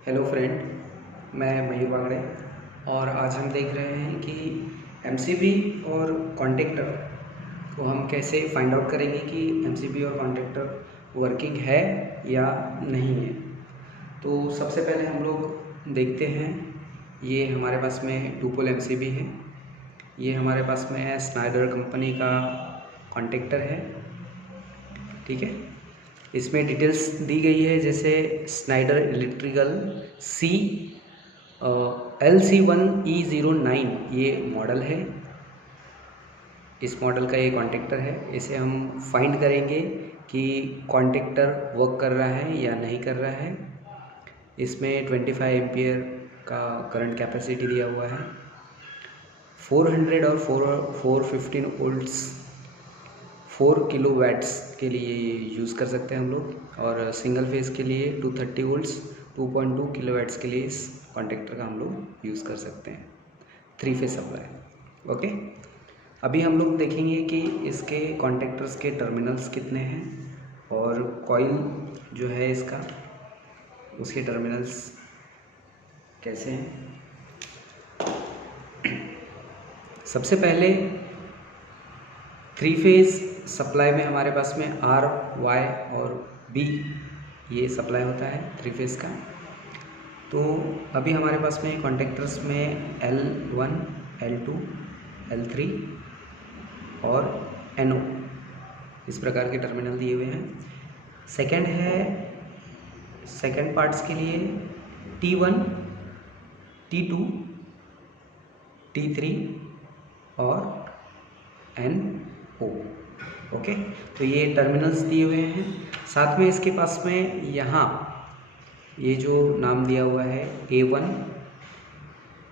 Hello friend, मैं मयूर बागड़े और आज हम देख रहे हैं कि एमसीबी और कॉन्टेक्टर को हम कैसे फाइंड आउट करेंगे कि एमसीबी और कॉन्टेक्टर वर्किंग है या नहीं है। तो सबसे पहले हम लोग देखते हैं, ये हमारे पास में 2 पोल एमसीबी है। ये हमारे पास में स्नाइडर कंपनी का कॉन्टेक्टर है, ठीक है। इसमें डिटेल्स दी गई है, जैसे स्नाइडर इलेक्ट्रिकल सी LC1E09 ये मॉडल है। इस मॉडल का ये कॉन्टेक्टर है। इसे हम फाइंड करेंगे कि कॉन्टेक्टर वर्क कर रहा है या नहीं कर रहा है। इसमें 25 एम्पियर का करंट कैपेसिटी दिया हुआ है। 400 और 415 वोल्ट्स 4 किलो वैट्स के लिए यूज़ कर सकते हैं हम लोग, और सिंगल फेज़ के लिए 230 वोल्ट्स 2.2 किलो वैट्स के लिए इस कॉन्टेक्टर का हम लोग यूज़ कर सकते हैं। 3 फेज़ सप्लाई। ओके, अभी हम लोग देखेंगे कि इसके कॉन्टेक्टर्स के टर्मिनल्स कितने हैं और कॉइल जो है इसका, उसके टर्मिनल्स कैसे हैं। सबसे पहले 3 फेज़ सप्लाई में हमारे पास में R, Y और B ये सप्लाई होता है 3 फेज़ का। तो अभी हमारे पास में कॉन्टेक्टर्स में L1, L2, L3 और NO इस प्रकार के टर्मिनल दिए हुए हैं। सेकेंड पार्ट्स के लिए T1, T2, T3 और NO। ओके, तो ये टर्मिनल्स दिए हुए हैं। साथ में इसके पास में यहाँ ये जो नाम दिया हुआ है A1,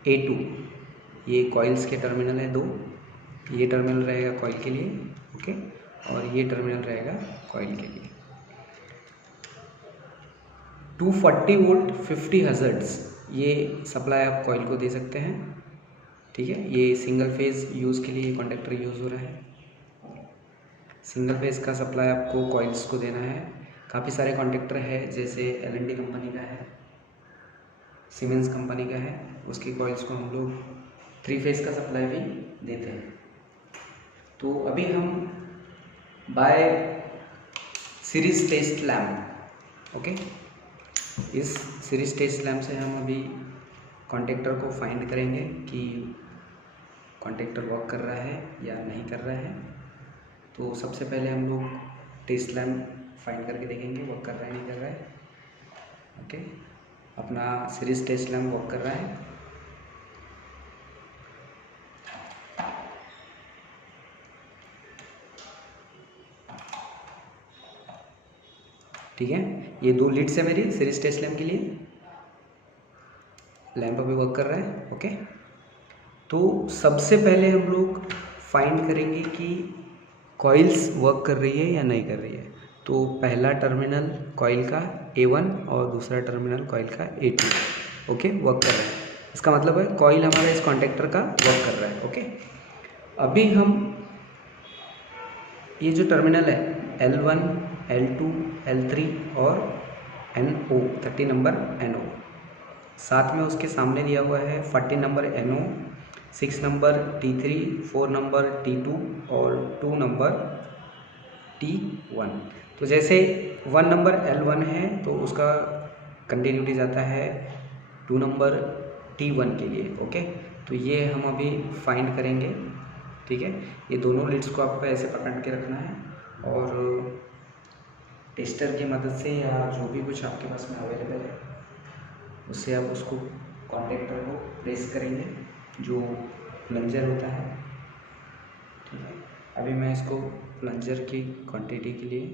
A2, ये कॉइल्स के टर्मिनल है 2। ये टर्मिनल रहेगा कॉइल के लिए, ओके, और ये टर्मिनल रहेगा कॉइल के लिए। 240 वोल्ट 50 हर्ट्ज ये सप्लाई आप कॉइल को दे सकते हैं, ठीक है। ये सिंगल फेज़ यूज़ के लिए कॉन्टेक्टर यूज़ हो रहा है। सिंगल फेज़ का सप्लाई आपको कॉइल्स को देना है। काफ़ी सारे कॉन्टेक्टर है, जैसे L&T कंपनी का है, सीमेंस कंपनी का है, उसकी कॉइल्स को हम लोग 3 फेज़ का सप्लाई भी देते हैं। तो अभी हम by series test lamp, okay, इस सीरीज टेस्ट लैम्प से हम अभी कॉन्टेक्टर को फाइंड करेंगे कि कॉन्टेक्टर वर्क कर रहा है या नहीं कर रहा है। तो सबसे पहले हम लोग टेस्ट लैम्प फाइंड करके देखेंगे वर्क कर रहा है नहीं कर रहा है। ओके, अपना सीरीज टेस्ट लैम्प वर्क कर रहा है। ठीक है, ये 2 लीड्स है मेरी सीरीज टेस्ट लैम्प के लिए। लैम्प अभी वर्क कर रहा है। ओके, तो सबसे पहले हम लोग फाइंड करेंगे कि कॉइल्स वर्क कर रही है या नहीं कर रही है। तो पहला टर्मिनल कॉइल का A1 और दूसरा टर्मिनल कॉइल का A2, ओके, वर्क कर रहा है। इसका मतलब है कॉइल हमारा इस कॉन्टेक्टर का वर्क कर रहा है। ओके, अभी हम ये जो टर्मिनल है L1, L2, L3 और NO 30 नंबर NO, साथ में उसके सामने दिया हुआ है 40 number NO, 6 number T3, 4 number T2 और 2 नंबर T1। तो जैसे 1 नंबर L1 है तो उसका कंटिन्यूटी जाता है 2 नंबर T1 के लिए। ओके, तो ये हम अभी फाइंड करेंगे, ठीक है। ये दोनों लीड्स को आपको ऐसे पकड़ के रखना है और टेस्टर की मदद से या जो भी कुछ आपके पास में अवेलेबल है उससे आप उसको कॉन्टेक्टर को प्रेस करेंगे, जो प्लंजर होता है, ठीक है। अभी मैं इसको प्लंजर की क्वांटिटी के लिए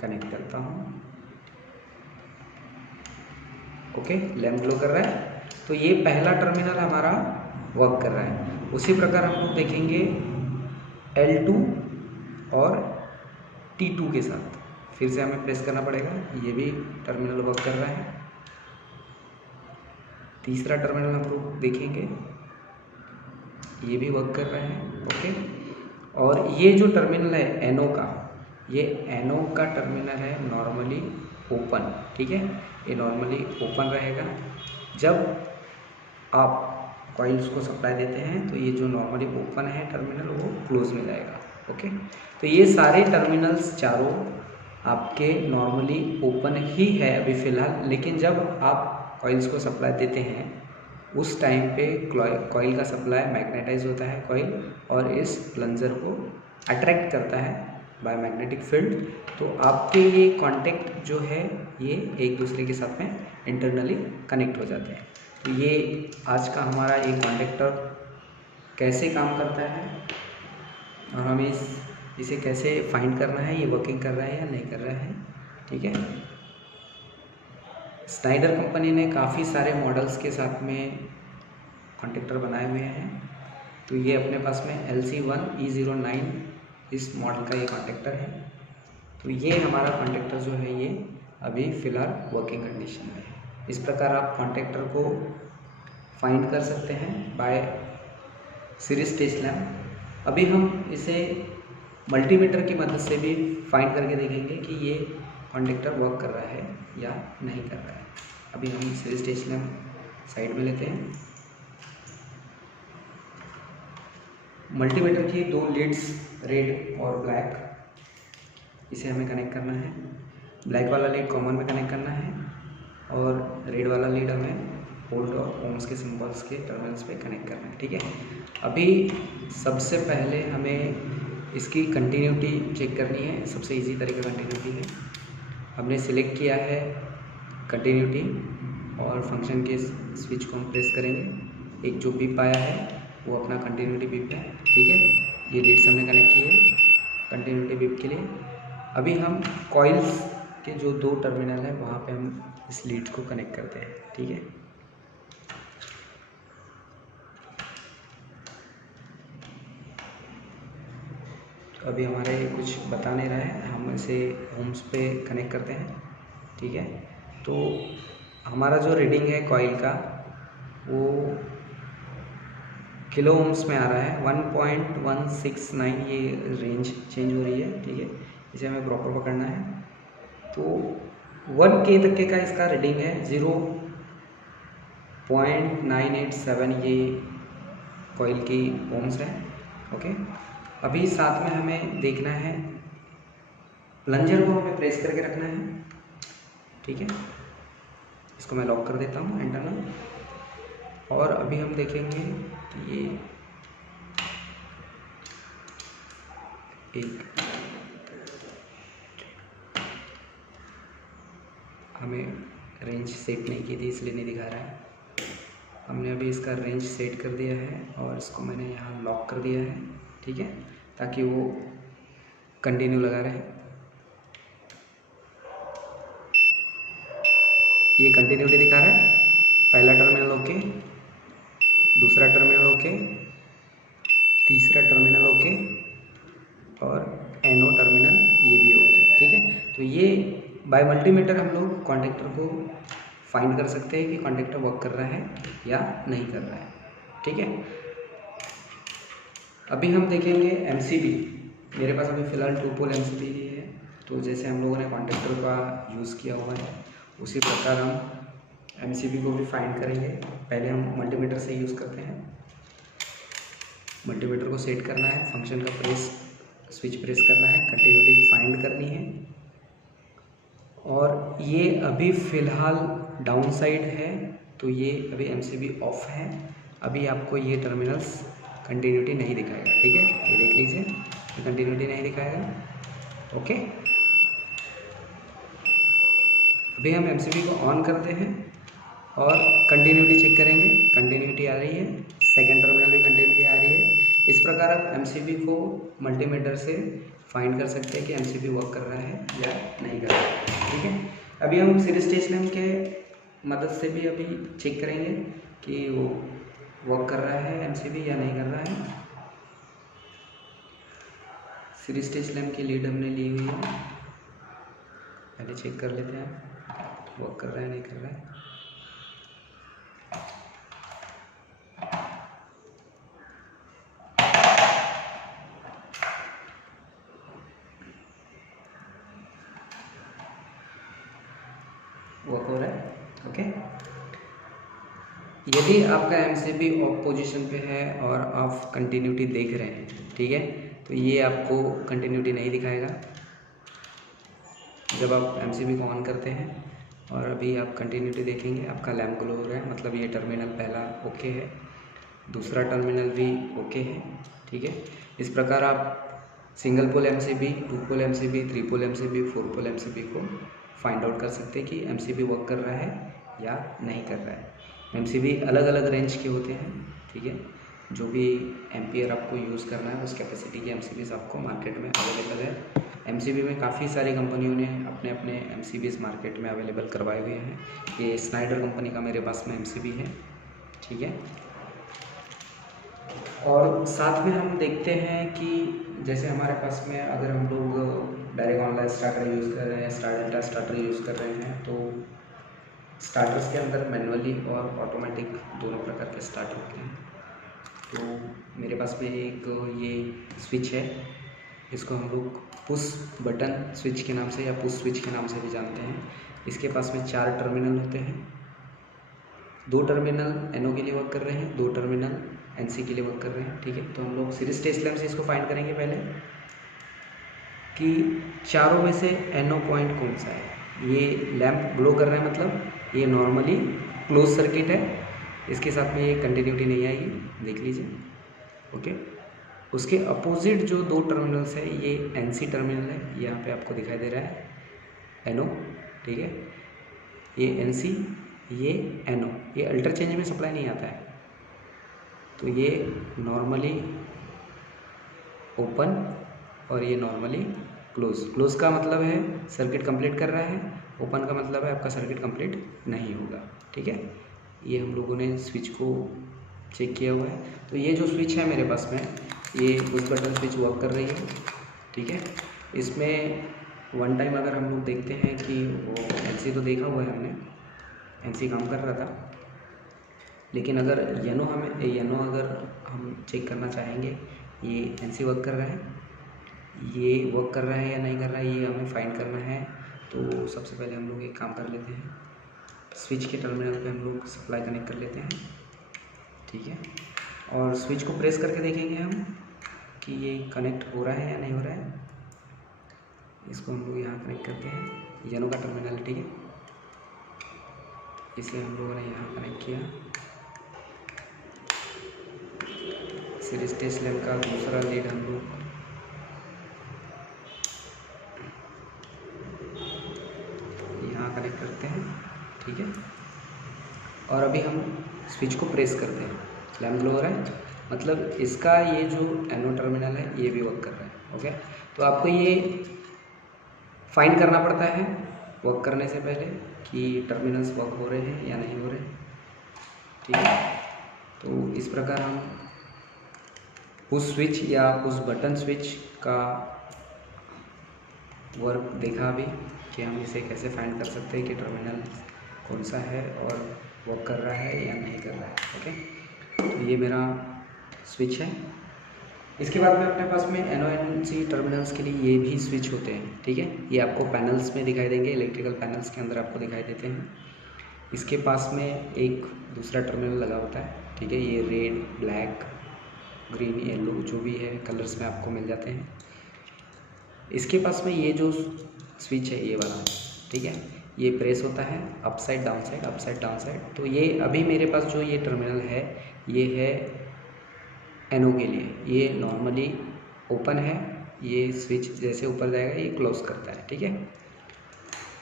कनेक्ट करता हूँ। ओके, लैम्प ग्लो कर रहा है, तो ये पहला टर्मिनल हमारा वर्क कर रहा है। उसी प्रकार हम लोग देखेंगे L2 और T2 के साथ, फिर से हमें प्रेस करना पड़ेगा, ये भी टर्मिनल वर्क कर रहा है। तीसरा टर्मिनल हम लोग देखेंगे, ये भी वर्क कर रहा है। ओके, और ये जो टर्मिनल है NO का, ये NO का टर्मिनल है नॉर्मली ओपन, ठीक है, ये नॉर्मली ओपन रहेगा। जब आप कॉइल्स को सप्लाई देते हैं तो ये जो नॉर्मली ओपन है टर्मिनल वो क्लोज में जाएगा। ओके, तो ये सारे टर्मिनल्स चारों आपके नॉर्मली ओपन ही है अभी फ़िलहाल, लेकिन जब आप कॉइल्स को सप्लाई देते हैं उस टाइम पे कॉइल का सप्लाई मैग्नेटाइज होता है कॉइल, और इस प्लंजर को अट्रैक्ट करता है बाय मैग्नेटिक फील्ड। तो आपके ये कॉन्टेक्ट जो है ये एक दूसरे के साथ में इंटरनली कनेक्ट हो जाते हैं। तो ये आज का हमारा ये कॉन्डक्टर कैसे काम करता है और हमें इसे कैसे फाइंड करना है, ये वर्किंग कर रहा है या नहीं कर रहा है, ठीक है। स्नाइडर कंपनी ने काफ़ी सारे मॉडल्स के साथ में कॉन्टेक्टर बनाए हुए हैं। तो ये अपने पास में LC1E09 इस मॉडल का ये कॉन्टेक्टर है। तो ये हमारा कॉन्टेक्टर जो है ये अभी फ़िलहाल वर्किंग कंडीशन में है। इस प्रकार आप कॉन्टेक्टर को फाइंड कर सकते हैं बाय सीरीज स्टेज लैम्प। अभी हम इसे मल्टीमीटर की मदद से भी फाइंड करके देखेंगे कि ये कॉन्टेक्टर वर्क कर रहा है या नहीं कर रहा है। अभी हम सीरीज स्टेज लैम्प साइड में लेते हैं। मल्टीमीटर की दो लीड्स रेड और ब्लैक, इसे हमें कनेक्ट करना है। ब्लैक वाला लीड कॉमन में कनेक्ट करना है और रेड वाला लीड हमें वोल्ट और ओम्स के सिंबल्स के टर्मिनल्स पे कनेक्ट करना है, ठीक है। अभी सबसे पहले हमें इसकी कंटिन्यूटी चेक करनी है। सबसे इजी तरीका कंटिन्यूटी है। हमने सिलेक्ट किया है कंटिन्यूटी और फंक्शन के स्विच को हम प्रेस करेंगे। एक जो बिप आया है वो अपना कंटिन्यूटी बिप है, ठीक है। ये लीड्स हमने कनेक्ट किए कंटिन्यूटी बिप के लिए। अभी हम कॉइल्स के जो दो टर्मिनल है वहाँ पे हम इस लीड को कनेक्ट करते हैं, ठीक है। तो अभी हमारे कुछ बता नहीं रहा है, हम इसे ओम्स पे कनेक्ट करते हैं, ठीक है। तो हमारा जो रीडिंग है कॉइल का वो किलो ओम्स में आ रहा है। 1.169 ये रेंज चेंज हो रही है, ठीक है। इसे हमें प्रॉपर पकड़ना है। तो 1K तक के का इसका रीडिंग है। 0.987 ये कॉइल की ओम्स है, ओके। अभी साथ में हमें देखना है, प्लंजर को हमें प्रेस करके रखना है, ठीक है। इसको मैं लॉक कर देता हूँ इंटरनल। और अभी हम देखेंगे कि ये एक हमें रेंज सेट नहीं की थी इसलिए नहीं दिखा रहा है। हमने अभी इसका रेंज सेट कर दिया है और इसको मैंने यहाँ लॉक कर दिया है, ठीक है, ताकि वो कंटिन्यू लगा रहे। ये कंटिन्यूटी दिखा रहा है। पहला टर्मिनल ओके, दूसरा टर्मिनल ओके, तीसरा टर्मिनल ओके और NO टर्मिनल ये भी ओके, ठीक है। तो ये बाय मल्टीमीटर हम लोग कॉन्टेक्टर को फाइंड कर सकते हैं कि कॉन्टेक्टर वर्क कर रहा है या नहीं कर रहा है, ठीक है। अभी हम देखेंगे MCB। मेरे पास अभी फ़िलहाल 2 पोल MCB ही है। तो जैसे हम लोगों ने कॉन्टेक्टर का यूज़ किया हुआ है उसी प्रकार हम MCB को भी फाइंड करेंगे। पहले हम मल्टीमीटर से यूज़ करते हैं। मल्टीमीटर को सेट करना है, फंक्शन का स्विच प्रेस करना है, कंटिन्यूटी फाइंड करनी है। और ये अभी फ़िलहाल डाउन साइड है तो ये अभी MCB ऑफ है। अभी आपको ये टर्मिनल्स कंटिन्यूटी नहीं दिखाएगा, ठीक है। ये देख लीजिए, ये कंटिन्यूटी नहीं दिखाएगा, ओके। अभी हम MCB को ऑन करते हैं और कंटिन्यूटी चेक करेंगे। कंटिन्यूटी आ रही है, सेकेंड टर्मिनल भी कंटिन्यूटी आ रही है। इस प्रकार आप MCB को मल्टीमीटर से फाइंड कर सकते हैं कि MCB वर्क कर रहा है या नहीं कर रहा है, ठीक है। अभी हम सीरीज स्टेज लैम्प के मदद से भी अभी चेक करेंगे कि वो वर्क कर रहा है MCB या नहीं कर रहा है। सीरीज स्टेज लैम्प की लीड हमने ली हुई है, पहले चेक कर लेते हैं वर्क कर रहा है नहीं कर रहा है। वर्क हो रहा है। ओके, यदि आपका एमसीबी ऑफ पोजीशन पे है और आप कंटिन्यूटी देख रहे हैं, ठीक है, तो ये आपको कंटिन्यूटी नहीं दिखाएगा। जब आप एमसीबी को ऑन करते हैं और अभी आप कंटिन्यूटी देखेंगे, आपका लैम्प ग्लो हो रहा है, मतलब ये टर्मिनल पहला ओके है, दूसरा टर्मिनल भी ओके है। ठीक है, इस प्रकार आप सिंगल पोल एमसीबी, 2 पोल एमसीबी, 3 पोल एमसीबी, 4 पोल एमसीबी को फाइंड आउट कर सकते हैं कि एमसीबी वर्क कर रहा है या नहीं कर रहा है। एमसीबी अलग अलग रेंज के होते हैं। ठीक है, जो भी एम्पियर आपको यूज़ करना है उस कैपेसिटी के एमसीबीज़ आपको मार्केट में अवेलेबल है। एमसीबी में काफ़ी सारी कंपनियों ने अपने अपने एमसीबीज़ मार्केट में अवेलेबल करवाए हुए हैं। ये स्नाइडर कंपनी का मेरे पास में एमसीबी है। ठीक है, और साथ में हम देखते हैं कि जैसे हमारे पास में अगर हम लोग डायरेक्ट ऑनलाइन स्टार्टर यूज़ कर रहे हैं, स्टार डेल्टा स्टार्टर यूज़ कर रहे हैं, तो स्टार्टर्स के अंदर मैनुअली और ऑटोमेटिक दोनों प्रकार के स्टार्टर होते हैं। तो मेरे पास में एक ये स्विच है, इसको हम लोग पुश बटन स्विच के नाम से या पुश स्विच के नाम से भी जानते हैं। इसके पास में 4 टर्मिनल होते हैं। 2 टर्मिनल एनओ के लिए वर्क कर रहे हैं, 2 टर्मिनल एनसी के लिए वर्क कर रहे हैं। ठीक है, तो हम लोग सीरीज टेस्ट लैम्प से इसको फाइंड करेंगे पहले कि चारों में से एनओ पॉइंट कौन सा है। ये लैम्प ग्लो कर रहा है, मतलब ये नॉर्मली क्लोज सर्किट है, इसके साथ में ये कंटिन्यूटी नहीं आएगी, देख लीजिए। ओके, उसके अपोजिट जो 2 टर्मिनल्स है ये एनसी टर्मिनल है, यहाँ पे आपको दिखाई दे रहा है एनओ। ठीक है, ये एनसी, ये एनओ, ये अल्टरचेंज में सप्लाई नहीं आता है, तो ये नॉर्मली ओपन और ये नॉर्मली क्लोज। क्लोज का मतलब है सर्किट कंप्लीट कर रहा है, ओपन का मतलब है आपका सर्किट कंप्लीट नहीं होगा। ठीक है, ये हम लोगों ने स्विच को चेक किया हुआ है। तो ये जो स्विच है मेरे पास में, ये पुश बटन स्विच वर्क कर रही है। ठीक है, इसमें वन टाइम अगर हम लोग देखते हैं कि वो एनसी तो देखा हुआ है हमने, एनसी काम कर रहा था, लेकिन अगर येनो अगर हम चेक करना चाहेंगे, ये एनसी वर्क कर रहा है, ये वर्क कर रहा है या नहीं कर रहा है, ये हमें फाइंड करना है। तो सबसे पहले हम लोग एक काम कर लेते हैं, स्विच के टर्मिनल पे हम लोग सप्लाई कनेक्ट कर लेते हैं। ठीक है, और स्विच को प्रेस करके देखेंगे हम कि ये कनेक्ट हो रहा है या नहीं हो रहा है। इसको हम लोग यहाँ कनेक्ट करते हैं, येनो का टर्मिनल। ठीक है, इसे हम लोगों ने यहाँ कनेक्ट किया। सीरीज टेस्ट लैम्प का दूसरा लीड हम लोग यहाँ कनेक्ट करते हैं। ठीक है, और अभी हम स्विच को प्रेस करते हैं, लैम्प ग्लो हो रहा है, मतलब इसका ये जो एनो टर्मिनल है ये भी वर्क कर रहा है। ओके, तो आपको ये फाइंड करना पड़ता है वर्क करने से पहले कि टर्मिनल्स वर्क हो रहे हैं या नहीं हो रहे। ठीक है, तो इस प्रकार हम उस स्विच या उस बटन स्विच का वर्क देखा भी कि हम इसे कैसे फाइंड कर सकते हैं कि टर्मिनल कौन सा है और वर्क कर रहा है या नहीं कर रहा है। ओके, तो ये मेरा स्विच है। इसके बाद में अपने पास में एनओएनसी टर्मिनल्स के लिए ये भी स्विच होते हैं। ठीक है, ये आपको पैनल्स में दिखाई देंगे, इलेक्ट्रिकल पैनल्स के अंदर आपको दिखाई देते हैं। इसके पास में एक दूसरा टर्मिनल लगा होता है। ठीक है, ये रेड, ब्लैक, ग्रीन, येलो जो भी है कलर्स में आपको मिल जाते हैं। इसके पास में ये जो स्विच है ये वाला, ठीक है, ये प्रेस होता है up side down side, up side down side. तो ये अभी मेरे पास जो ये टर्मिनल है ये है एनओ के लिए, ये नॉर्मली ओपन है, ये स्विच जैसे ऊपर जाएगा ये क्लोज करता है। ठीक है,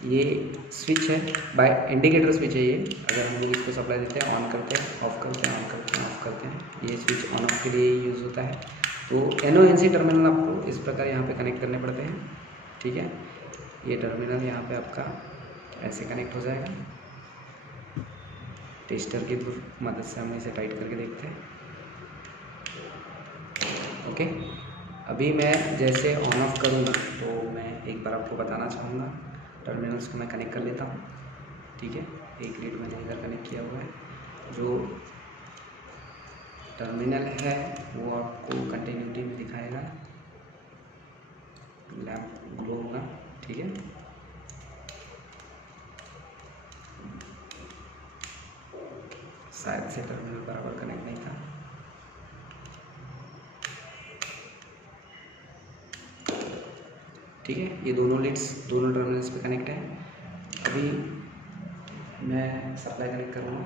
ये स्विच है, बाय इंडिकेटर स्विच है ये। अगर हम लोग इसको सप्लाई देते हैं, ऑन करते हैं, ऑफ करते हैं, ऑन करते हैं, ऑफ करते हैं, ये स्विच ऑन ऑफ के लिए यूज़ होता है। तो एनओएनसी टर्मिनल आपको इस प्रकार यहाँ पे कनेक्ट करने पड़ते हैं। ठीक है, ये टर्मिनल यहाँ पे आपका ऐसे कनेक्ट हो जाएगा। टेस्टर की मदद से हम इसे टाइट करके देखते हैं। ओके, अभी मैं जैसे ऑन ऑफ करूँगा तो मैं एक बार आपको बताना चाहूँगा। टर्मिनल्स को मैं कनेक्ट कर लेता हूँ। ठीक है, एक लीड मैंने इधर कनेक्ट किया हुआ है। जो टर्मिनल है वो आपको कंटिन्यूटी में दिखाएगा, लैम्प ग्लो होगा। ठीक है, शायद से टर्मिनल बराबर कनेक्ट नहीं था। ठीक है, ये दोनों लीड्स दोनों टर्मिनल्स पे कनेक्ट है। अभी मैं सप्लाई कनेक्ट करूँगा।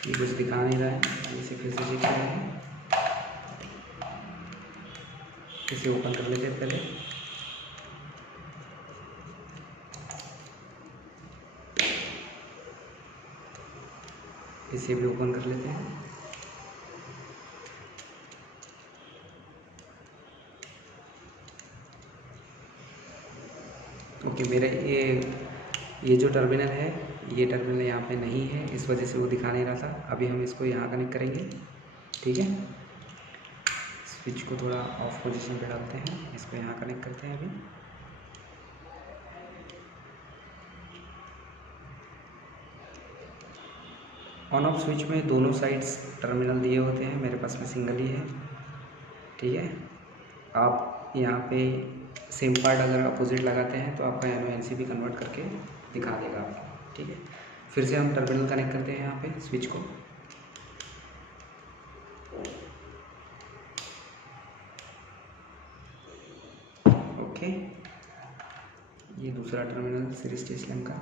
ये कुछ दिखा नहीं रहा है, इसे फिर से चेक कर रहे हैं। इसे ओपन कर लेते हैं पहले। इसे भी ओपन कर लेते हैं। ओके, मेरा ये जो टर्मिनल है, ये टर्मिनल यहाँ पे नहीं है, इस वजह से वो दिखा नहीं रहा था। अभी हम इसको यहाँ कनेक्ट करेंगे। ठीक है, स्विच को थोड़ा ऑफ पोजीशन पे डालते हैं, इसको यहाँ कनेक्ट करते हैं। अभी ऑन ऑफ स्विच में दोनों साइड्स टर्मिनल दिए होते हैं, मेरे पास में सिंगल ही है। ठीक है, आप यहाँ पे सेम पार्ट अगर अपोजिट लगाते हैं तो आपका NO-NC भी कन्वर्ट करके दिखा देगा आपको। ठीक है, फिर से हम टर्मिनल कनेक्ट करते हैं यहाँ पे स्विच को। ओके, ये दूसरा टर्मिनल सीरीज टेस्ट लैम्प का।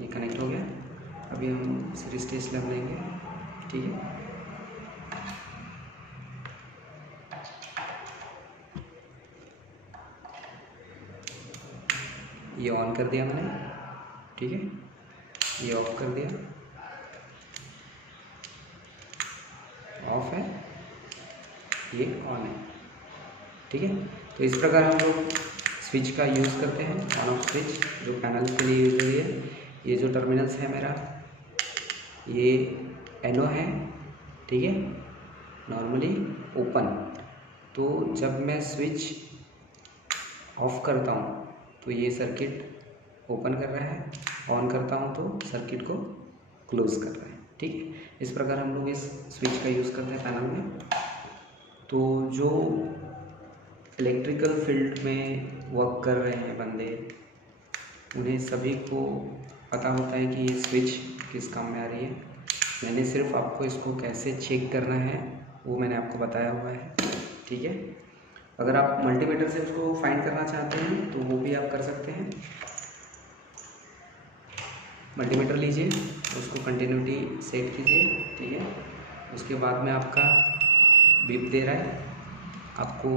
ये कनेक्ट हो गया। अभी हम सीरीज टेस्ट लैम्प लेंगे। ठीक है, ये ऑन कर दिया मैंने। ठीक है, ये ऑफ कर दिया, ऑफ है, ये ऑन है। ठीक है, तो इस प्रकार हम लोग स्विच का यूज़ करते हैं। ऑन ऑफ स्विच जो पैनल के लिए यूज हुई है। ये जो टर्मिनल्स है मेरा, ये NO है। ठीक है, नॉर्मली ओपन। तो जब मैं स्विच ऑफ करता हूँ तो ये सर्किट ओपन कर रहा है, ऑन करता हूँ तो सर्किट को क्लोज कर रहा है। ठीक है, इस प्रकार हम लोग इस स्विच का यूज़ करते हैं पैनल में। तो जो इलेक्ट्रिकल फील्ड में वर्क कर रहे हैं बंदे, उन्हें सभी को पता होता है कि ये स्विच किस काम में आ रही है। मैंने सिर्फ आपको इसको कैसे चेक करना है वो मैंने आपको बताया हुआ है। ठीक है, अगर आप मल्टीमीटर से उसको फाइंड करना चाहते हैं तो वो भी आप कर सकते हैं। मल्टीमीटर लीजिए, उसको कंटिन्यूटी सेट कीजिए। ठीक है, उसके बाद में आपका बीप दे रहा है, आपको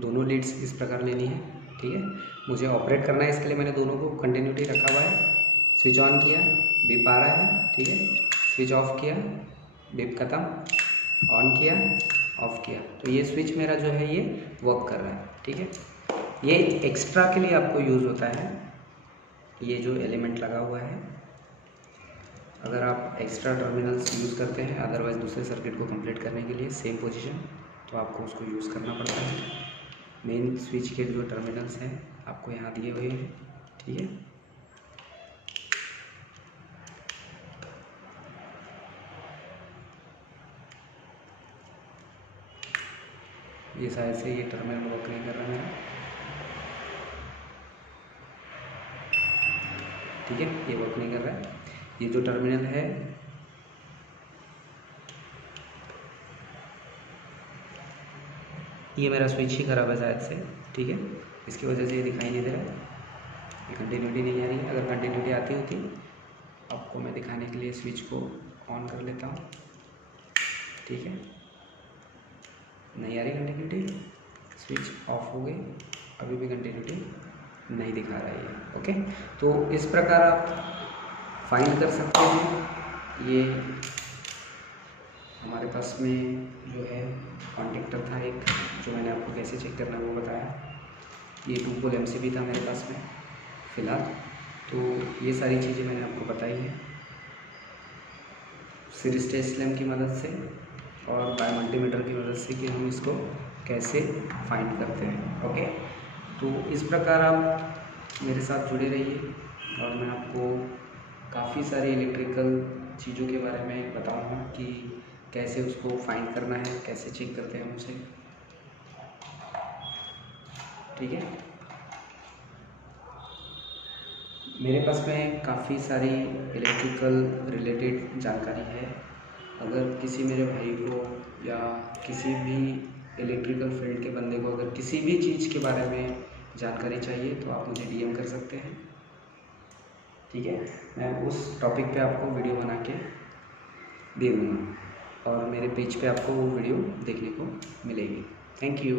दोनों लीड्स इस प्रकार लेनी है। ठीक है, मुझे ऑपरेट करना है, इसके लिए मैंने दोनों को कंटिन्यूटी रखा हुआ है। स्विच ऑन किया, बीप आ रहा है। ठीक है, स्विच ऑफ किया, बीप खत्म, ऑन किया, ऑफ किया, तो ये स्विच मेरा जो है ये वर्क कर रहा है। ठीक है, ये एक्स्ट्रा के लिए आपको यूज़ होता है, ये जो एलिमेंट लगा हुआ है। अगर आप एक्स्ट्रा टर्मिनल्स यूज़ करते हैं अदरवाइज़ दूसरे सर्किट को कंप्लीट करने के लिए सेम पोजीशन, तो आपको उसको यूज़ करना पड़ता है। मेन स्विच के जो टर्मिनल्स हैं आपको यहाँ दिए हुए हैं। ठीक है, ये शायद से ये टर्मिनल वर्क नहीं कर रहा है। ठीक है, ये वर्क नहीं कर रहा है। ये जो टर्मिनल है ये मेरा स्विच ही खराब है शायद से। ठीक है, इसकी वजह से ये दिखाई नहीं दे रहा है, ये कंटिन्यूटी नहीं आ रही है। अगर कंटिन्यूटी आती होती आपको मैं दिखाने के लिए स्विच को ऑन कर लेता हूँ। ठीक है, नहीं आ रही कंटिन्यूटी, स्विच ऑफ हो गई, अभी भी कंटिन्यूटी नहीं दिखा रही है। ओके, तो इस प्रकार आप फाइंड कर सकते हैं ये हमारे पास में जो है कॉन्टेक्टर था एक, जो मैंने आपको कैसे चेक करना है वो बताया। ये 2 पोल MCB था मेरे पास में फ़िलहाल। तो ये सारी चीज़ें मैंने आपको बताई है सीरीज टेस्ट लैम्प की मदद से और बाय मल्टीमीटर की मदद से कि हम इसको कैसे फाइंड करते हैं। ओके, तो इस प्रकार आप मेरे साथ जुड़े रहिए और मैं आपको काफ़ी सारी इलेक्ट्रिकल चीज़ों के बारे में बताऊंगा कि कैसे उसको फाइंड करना है, कैसे चेक करते हैं उसे। ठीक है, मेरे पास में काफ़ी सारी इलेक्ट्रिकल रिलेटेड जानकारी है। अगर किसी मेरे भाई को या किसी भी इलेक्ट्रिकल फील्ड के बंदे को अगर किसी भी चीज़ के बारे में जानकारी चाहिए तो आप मुझे DM कर सकते हैं। ठीक है, मैं उस टॉपिक पे आपको वीडियो बना के दे दूँगा और मेरे पेज पे आपको वो वीडियो देखने को मिलेगी। Thank you.